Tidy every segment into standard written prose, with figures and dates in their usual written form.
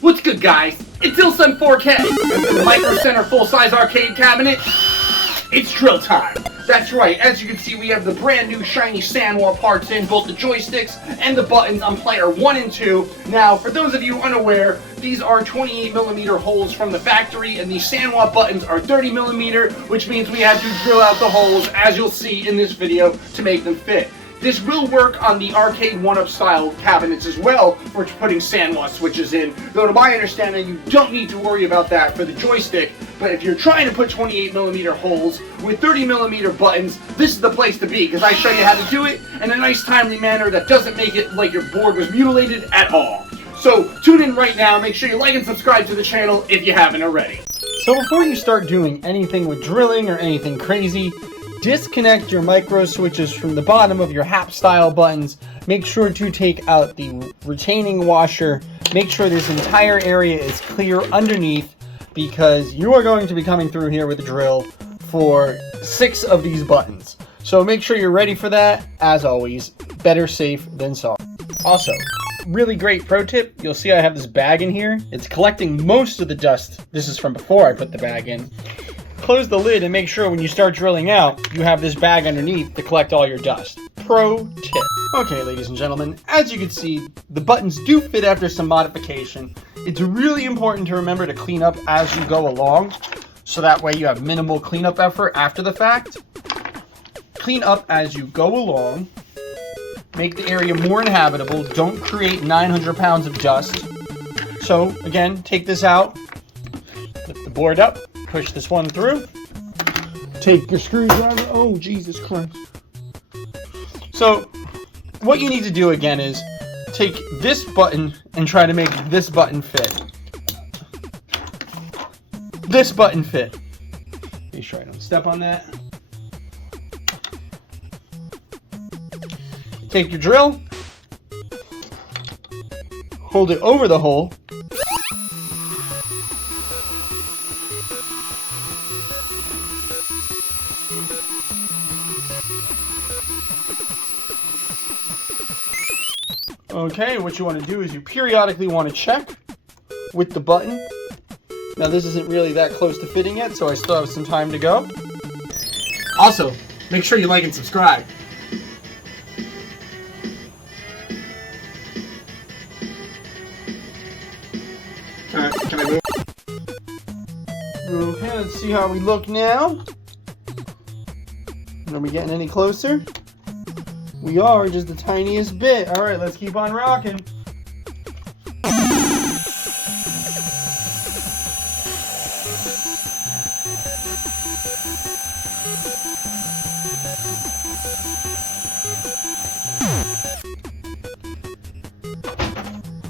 What's good, guys? It's Ilsun 4K, and for the Microcenter full-size arcade cabinet, it's drill time. That's right, as you can see, we have the brand new shiny Sanwa parts in, both the joysticks and the buttons on player 1 and 2. Now, for those of you unaware, these are 28mm holes from the factory, and these Sanwa buttons are 30mm, which means we had to drill out the holes, as you'll see in this video, to make them fit. This will work on the arcade 1-up style cabinets as well for putting Sanwa switches in, though to my understanding you don't need to worry about that for the joystick, but if you're trying to put 28mm holes with 30mm buttons, this is the place to be, because I show you how to do it in a nice timely manner that doesn't make it like your board was mutilated at all. So tune in right now, make sure you like and subscribe to the channel if you haven't already. So before you start doing anything with drilling or anything crazy, disconnect your micro switches from the bottom of your Happ Style buttons. Make sure to take out the retaining washer. Make sure this entire area is clear underneath, because you are going to be coming through here with a drill for 6 of these buttons. So make sure you're ready for that. As always, better safe than sorry. Also, really great pro tip, you'll see I have this bag in here. It's collecting most of the dust. This is from before I put the bag in. Close the lid and make sure when you start drilling out, you have this bag underneath to collect all your dust. Pro tip. Okay, ladies and gentlemen, as you can see, the buttons do fit after some modification. It's really important to remember to clean up as you go along, so that way you have minimal cleanup effort after the fact. Clean up as you go along. Make the area more inhabitable. Don't create 900 pounds of dust. So, again, take this out. Lift the board up. Push this one through. Take your screwdriver. Oh, Jesus Christ. So, what you need to do again is take this button and try to make this button fit. This button fit. Make sure I don't step on that. Take your drill. Hold it over the hole. Okay, what you want to do is you periodically want to check with the button. Now this isn't really that close to fitting yet, so I still have some time to go. Also, make sure you like and subscribe. Can I move? Okay, let's see how we look now. Are we getting any closer? We are, just the tiniest bit. Alright, let's keep on rocking.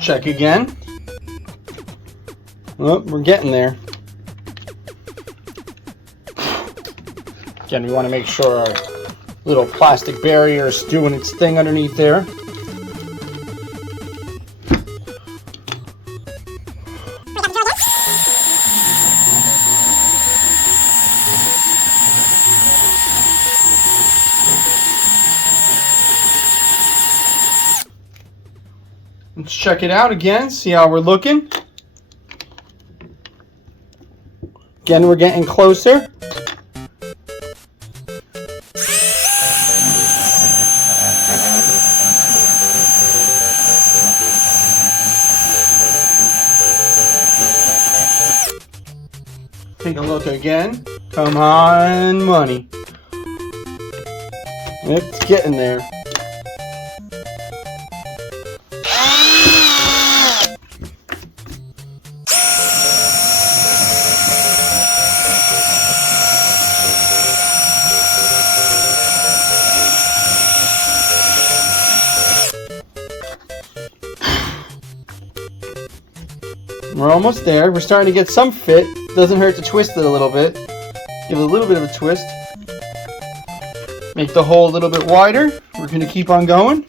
Check again. Oh, we're getting there. Again, we want to make sure our little plastic barrier is doing its thing underneath there. Let's check it out again, see how we're looking. Again, we're getting closer. Take a look again. Come on, money. It's getting there. We're almost there. We're starting to get some fit. Doesn't hurt to twist it a little bit. Give it a little bit of a twist. Make the hole a little bit wider. We're going to keep on going.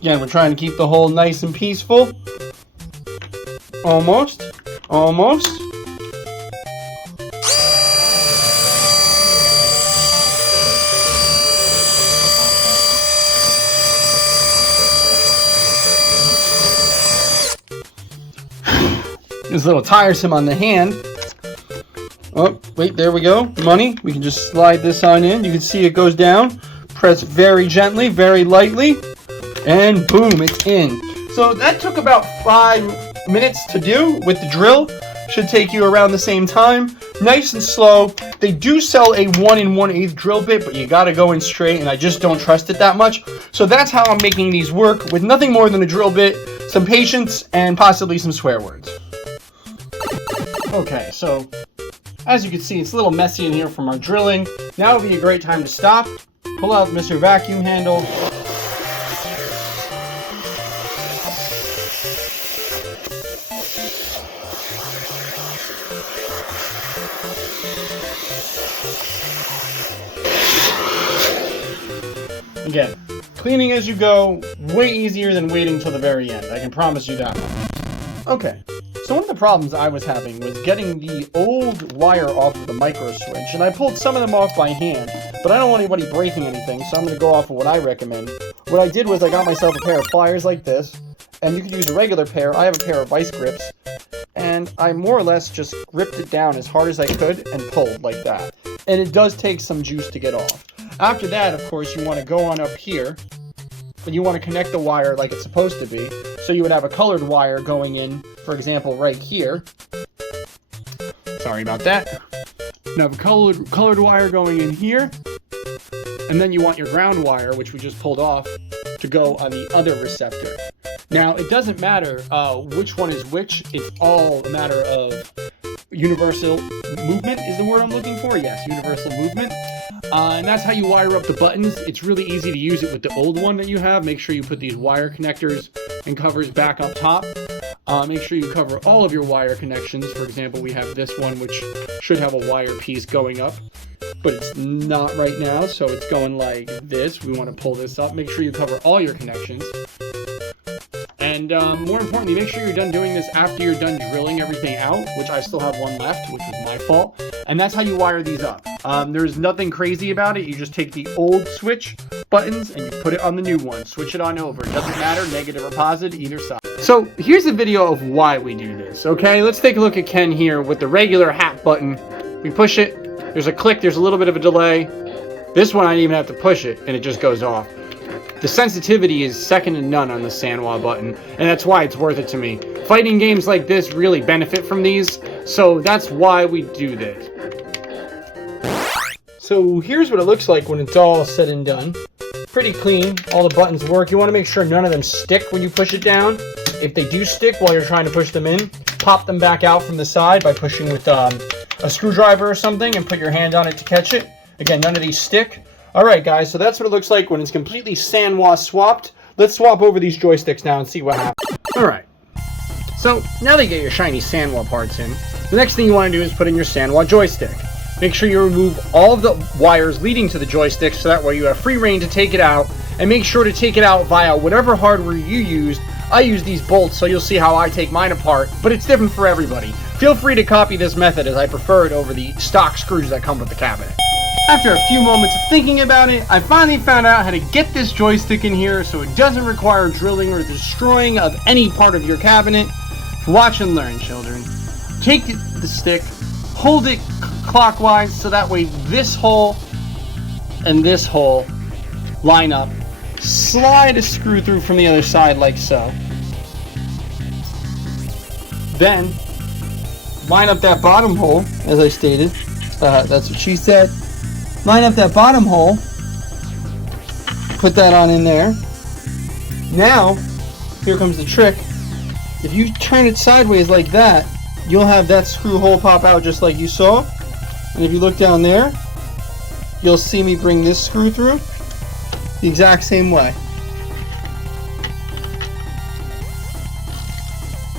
Again, we're trying to keep the hole nice and peaceful. Almost. Almost. It's a little tiresome on the hand. Oh, wait, there we go. Money. We can just slide this on in. You can see it goes down. Press very gently, very lightly, and boom, it's in. So that took about 5 minutes to do with the drill. Should take you around the same time. Nice and slow. They do sell a 1 1/8 drill bit, but you gotta go in straight, and I just don't trust it that much. So that's how I'm making these work, with nothing more than a drill bit, some patience, and possibly some swear words. Okay, so as you can see, it's a little messy in here from our drilling. Now would be a great time to stop. Pull out Mr. Vacuum handle. Again, cleaning as you go, way easier than waiting till the very end. I can promise you that much. Okay, so one of the problems I was having was getting the old wire off of the micro switch, and I pulled some of them off by hand, but I don't want anybody breaking anything, so I'm going to go off of what I recommend. What I did was I got myself a pair of pliers like this, and you could use a regular pair. I have a pair of vice grips, and I more or less just gripped it down as hard as I could and pulled like that. And it does take some juice to get off. After that, of course, you want to go on up here, and you want to connect the wire like it's supposed to be. So you would have a colored wire going in, for example, right here. Sorry about that. You have a colored wire going in here, and then you want your ground wire, which we just pulled off, to go on the other receptor. Now, it doesn't matter which one is which. It's all a matter of universal movement is the word I'm looking for. Yes, universal movement. And that's how you wire up the buttons. It's really easy to use it with the old one that you have. Make sure you put these wire connectors and covers back up top. Make sure you cover all of your wire connections. For example, we have this one, which should have a wire piece going up, but it's not right now, so it's going like this. We want to pull this up. Make sure you cover all your connections. And more importantly, make sure you're done doing this after you're done drilling everything out, which I still have one left, which was my fault. And that's how you wire these up. There's nothing crazy about it. You just take the old switch buttons and you put it on the new one. Switch it on over. It doesn't matter, negative or positive, either side. So here's a video of why we do this, okay? Let's take a look at Ken here with the regular Happ button. We push it, there's a click, there's a little bit of a delay. This one I didn't even have to push it and it just goes off. The sensitivity is second to none on the Sanwa button, and that's why it's worth it to me. Fighting games like this really benefit from these, so that's why we do this. So here's what it looks like when it's all said and done. Pretty clean, all the buttons work. You want to make sure none of them stick when you push it down. If they do stick while you're trying to push them in, pop them back out from the side by pushing with a screwdriver or something and put your hand on it to catch it. Again, none of these stick. Alright guys, so that's what it looks like when it's completely Sanwa swapped. Let's swap over these joysticks now and see what happens. Alright, so now that you get your shiny Sanwa parts in, the next thing you want to do is put in your Sanwa joystick. Make sure you remove all of the wires leading to the joystick so that way you have free reign to take it out, and make sure to take it out via whatever hardware you used. I use these bolts, so you'll see how I take mine apart, but it's different for everybody. Feel free to copy this method as I prefer it over the stock screws that come with the cabinet. After a few moments of thinking about it, I finally found out how to get this joystick in here so it doesn't require drilling or destroying of any part of your cabinet. Watch and learn, children. Take the stick, hold it clockwise so that way this hole and this hole line up. Slide a screw through from the other side like so. Then line up that bottom hole, as I stated. That's what she said. Line up that bottom hole, put that on in there. Now, here comes the trick. If you turn it sideways like that, you'll have that screw hole pop out just like you saw. And if you look down there, you'll see me bring this screw through the exact same way.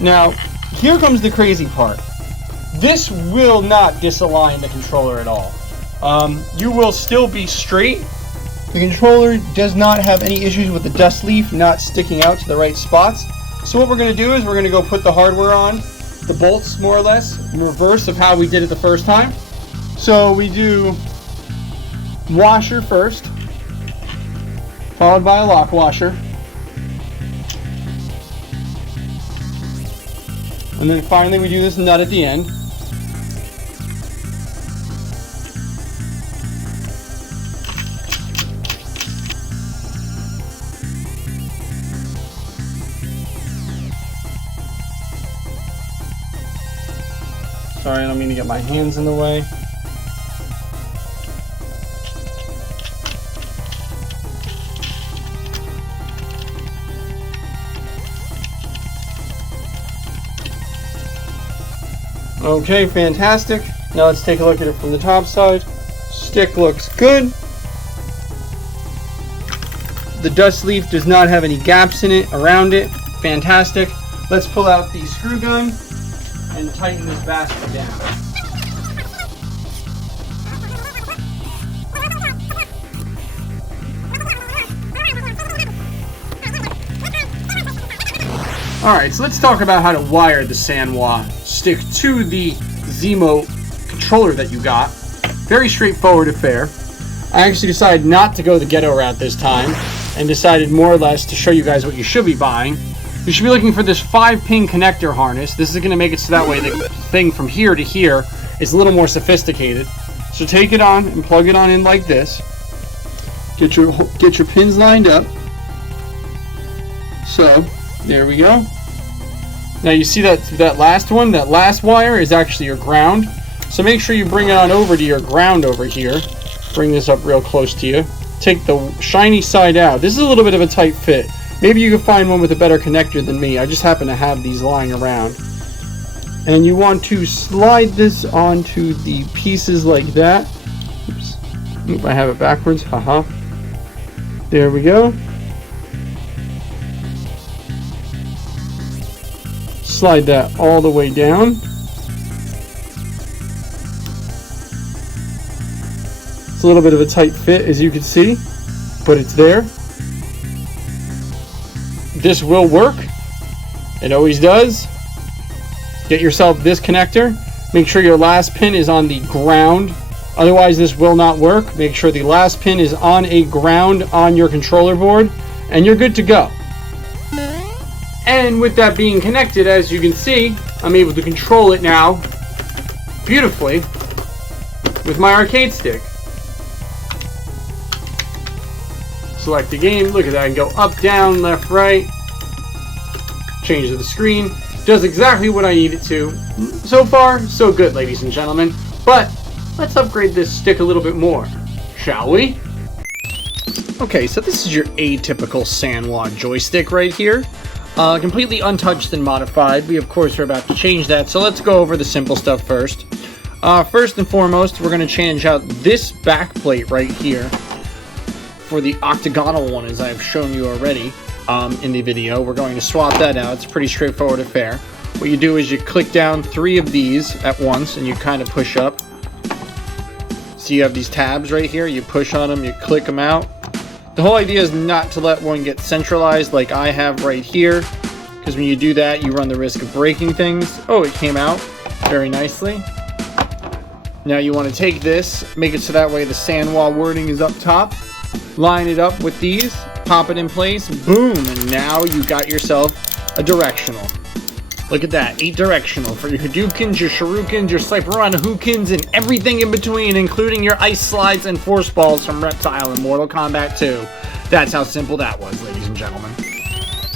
Now, here comes the crazy part. This will not disalign the controller at all. You will still be straight. The controller does not have any issues with the dust leaf not sticking out to the right spots. So what we're going to do is we're going to go put the hardware on, the bolts more or less, in reverse of how we did it the first time. So we do washer first, followed by a lock washer. And then finally we do this nut at the end. Sorry, I don't mean to get my hands in the way. Okay, fantastic. Now let's take a look at it from the top side. Stick looks good. The dust leaf does not have any gaps in it, around it. Fantastic. Let's pull out the screw gun and tighten this basket down. Alright, so let's talk about how to wire the Sanwa stick to the Zemo controller that you got. Very straightforward affair. I actually decided not to go the ghetto route this time and decided more or less to show you guys what you should be buying. You should be looking for this 5-pin connector harness. This is going to make it so that way the thing from here to here is a little more sophisticated. So take it on and plug it on in like this. Get your pins lined up. So, there we go. Now you see that last one, that last wire is actually your ground. So make sure you bring it on over to your ground over here. Bring this up real close to you. Take the shiny side out. This is a little bit of a tight fit. Maybe you can find one with a better connector than me. I just happen to have these lying around. And you want to slide this onto the pieces like that. Oops. Oop, I have it backwards. Haha. There we go. Slide that all the way down. It's a little bit of a tight fit, as you can see, but it's there. This will work. It always does. Get yourself this connector. Make sure your last pin is on the ground. Otherwise, this will not work. Make sure the last pin is on a ground on your controller board, and you're good to go. And with that being connected, as you can see, I'm able to control it now beautifully with my arcade stick. Select the game, look at that, and go up, down, left, right. Change the screen. Does exactly what I need it to. So far, so good, ladies and gentlemen. But let's upgrade this stick a little bit more, shall we? Okay, so this is your atypical Sanwa joystick right here. Completely untouched and modified. We, of course, are about to change that, so let's go over the simple stuff first. First and foremost, we're going to change out this back plate right here for the octagonal one, as I've shown you already in the video. We're going to swap that out. It's a pretty straightforward affair. What you do is you click down 3 of these at once, and you kind of push up. So you have these tabs right here. You push on them, you click them out. The whole idea is not to let one get centralized like I have right here, because when you do that, you run the risk of breaking things. Oh, it came out very nicely. Now you want to take this, make it so that way the Sanwa wording is up top, line it up with these, pop it in place, boom, and now you got yourself a directional. Look at that, 8 directional for your Hadoukens, your Shurikens, your Sniper-on-Hookins, and everything in between, including your ice slides and force balls from Reptile in Mortal Kombat 2. That's how simple that was, ladies and gentlemen.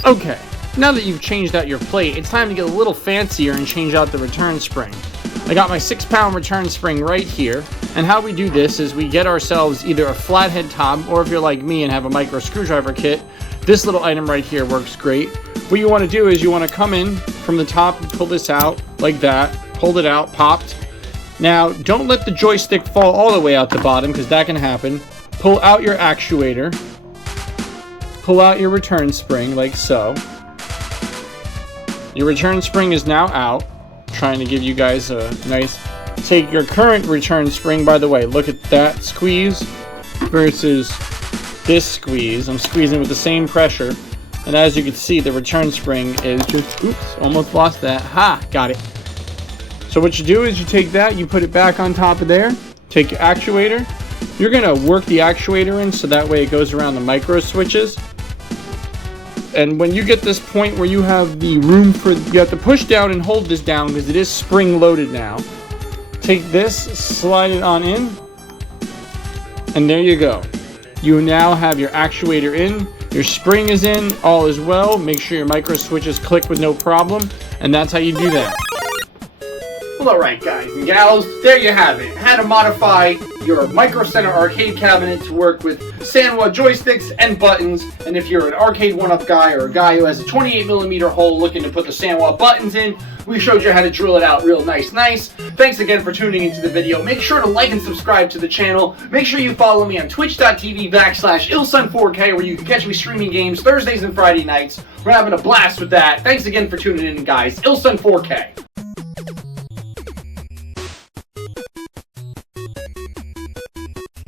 Okay, now that you've changed out your plate, it's time to get a little fancier and change out the return spring. I got my 6-pound return spring right here, and how we do this is we get ourselves either a flathead top, or if you're like me and have a micro screwdriver kit, this little item right here works great. What you want to do is you want to come in from the top and pull this out like that. Pulled it out, popped. Now, don't let the joystick fall all the way out the bottom, because that can happen. Pull out your actuator. Pull out your return spring like so. Your return spring is now out. Trying to give you guys a nice... Take your current return spring, by the way, look at that squeeze versus this squeeze. I'm squeezing with the same pressure. And as you can see, the return spring is just, oops, almost lost that. Ha, got it. So what you do is you take that, you put it back on top of there, take your actuator. You're gonna work the actuator in so that way it goes around the micro switches. And when you get this point where you have the room for, you have to push down and hold this down because it is spring loaded now. Take this, slide it on in, and there you go. You now have your actuator in, your spring is in, all is well. Make sure your micro switches click with no problem, and that's how you do that. Well, alright guys and gals, there you have it. How to modify your Microcenter arcade cabinet to work with Sanwa joysticks and buttons. And if you're an arcade one-up guy or a guy who has a 28mm hole looking to put the Sanwa buttons in, we showed you how to drill it out real nice. Thanks again for tuning into the video. Make sure to like and subscribe to the channel. Make sure you follow me on twitch.tv/ilsun4k where you can catch me streaming games Thursdays and Friday nights. We're having a blast with that. Thanks again for tuning in, guys. Ilsun4k.